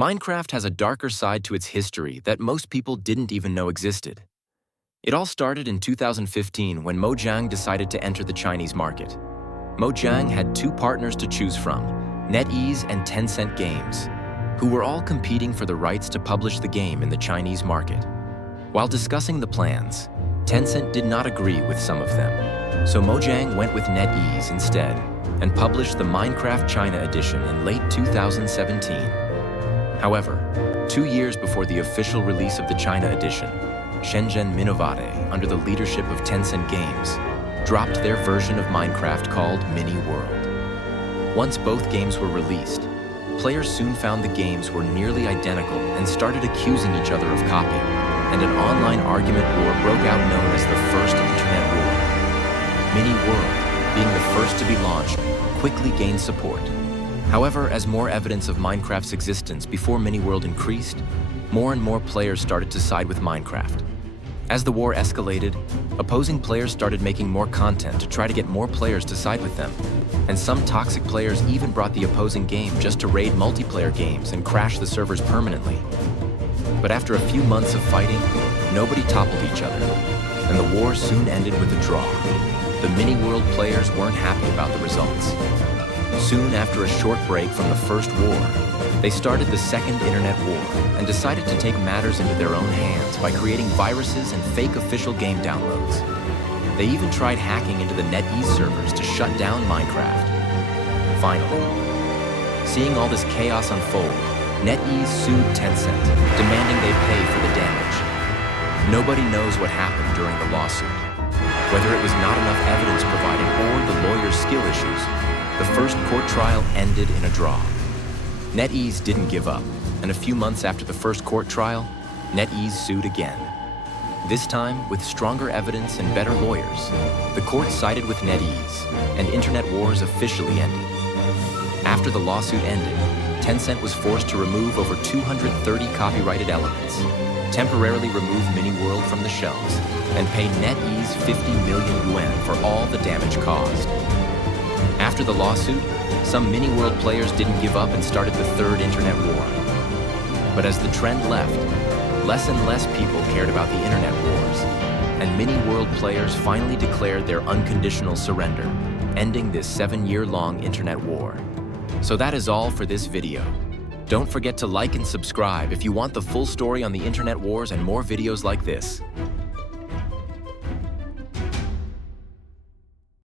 Minecraft has a darker side to its history that most people didn't even know existed. It all started in 2015 when Mojang decided to enter the Chinese market. Mojang had two partners to choose from, NetEase and Tencent Games, who were all competing for the rights to publish the game in the Chinese market. While discussing the plans, Tencent did not agree with some of them, so Mojang went with NetEase instead and published the Minecraft China edition in late 2017. However, 2 years before the official release of the China edition, Shenzhen Minovate, under the leadership of Tencent Games, dropped their version of Minecraft called Mini World. Once both games were released, players soon found the games were nearly identical and started accusing each other of copying, and an online argument war broke out known as the First Internet War. Mini World, being the first to be launched, quickly gained support. However, as more evidence of Minecraft's existence before Mini World increased, more and more players started to side with Minecraft. As the war escalated, opposing players started making more content to try to get more players to side with them, and some toxic players even brought the opposing game just to raid multiplayer games and crash the servers permanently. But after a few months of fighting, nobody toppled each other, and the war soon ended with a draw. The Mini World players weren't happy about the results. Soon after a short break from the first war, they started the second internet war and decided to take matters into their own hands by creating viruses and fake official game downloads. They even tried hacking into the NetEase servers to shut down Minecraft. Finally, seeing all this chaos unfold, NetEase sued Tencent, demanding they pay for the damage. Nobody knows what happened during the lawsuit. Whether it was not enough evidence provided or the lawyer's skill issues, the first court trial ended in a draw. NetEase didn't give up, and a few months after the first court trial, NetEase sued again. This time, with stronger evidence and better lawyers, the court sided with NetEase, and internet wars officially ended. After the lawsuit ended, Tencent was forced to remove over 230 copyrighted elements, temporarily remove Mini World from the shelves, and pay NetEase 50 million yuan for all the damage caused. After the lawsuit, some Mini World players didn't give up and started the third internet war. But as the trend left, less and less people cared about the internet wars, and Mini World players finally declared their unconditional surrender, ending this 7-year-long internet war. So that is all for this video. Don't forget to like and subscribe if you want the full story on the internet wars and more videos like this.